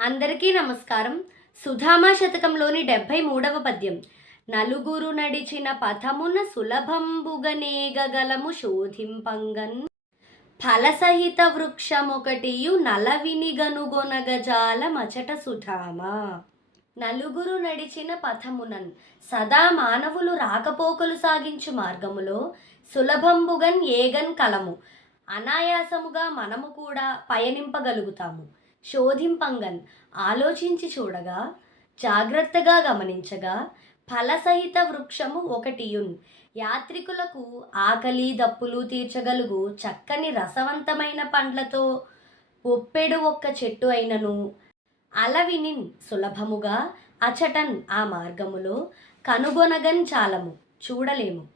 అందరికీ నమస్కారం. సుధామా శతకంలోని 73వ పద్యం. నలుగురు నడిచిన పథమున సులభంబుగనేగగలము శోధింపంగన్ ఫలసహిత వృక్షమొకటియు నలవినిగనుగొనగజాల మచట సుధామా. నలుగురు నడిచిన పథమునన్ సదా మానవులు రాకపోకలు సాగించు మార్గములో సులభంబుగన్ ఏగన్ కలము అనాయాసముగా మనము కూడా పయనింపగలుగుతాము. శోధింపంగన్ ఆలోచించి చూడగా, జాగ్రత్తగా గమనించగా, ఫలసహిత వృక్షము ఒకటియున్ యాత్రికులకు ఆకలి దప్పులు తీర్చగలుగు చక్కని రసవంతమైన పండ్లతో ఒప్పెడు ఒక్క చెట్టు అయినను అలవినిన్ సులభముగా అచటన్ ఆ మార్గములో కనుగొనగన్ చాలము చూడలేము.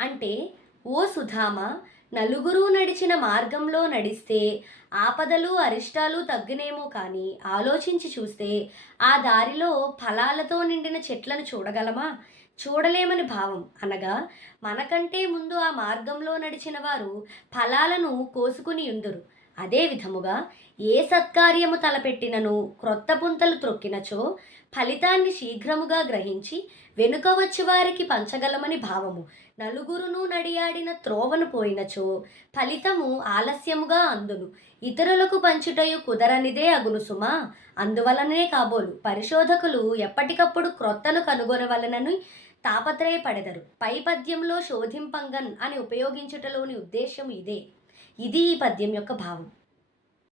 అంటే, ఓ సుధామ, నలుగురు నడిచిన మార్గంలో నడిస్తే ఆపదలు అరిష్టాలు తగ్గునేమో కానీ ఆలోచించి చూస్తే ఆ దారిలో ఫలాలతో నిండిన చెట్లను చూడగలమా? చూడలేమని భావం. అనగా మనకంటే ముందు ఆ మార్గంలో నడిచిన వారు ఫలాలను కోసుకుని ఉందురు. అదే విధముగా ఏ సత్కార్యము తలపెట్టినను క్రొత్త పుంతలు త్రొక్కినచో ఫలితాన్ని శీఘ్రముగా గ్రహించి వెనుక వచ్చి వారికి పంచగలమని భావము. నలుగురును నడియాడిన త్రోవను పోయినచో ఫలితము ఆలస్యముగా అందును. ఇతరులకు పంచుటయు కుదరనిదే అగును సుమా. అందువలనే కాబోలు పరిశోధకులు ఎప్పటికప్పుడు క్రొత్తను కనుగొనవలనని తాపత్రయపడెదరు. పై పద్యంలో శోధింపంగన్ అని ఉపయోగించుటలోని ఉద్దేశం ఇదే. ఇది ఈ పద్యం యొక్క భావం.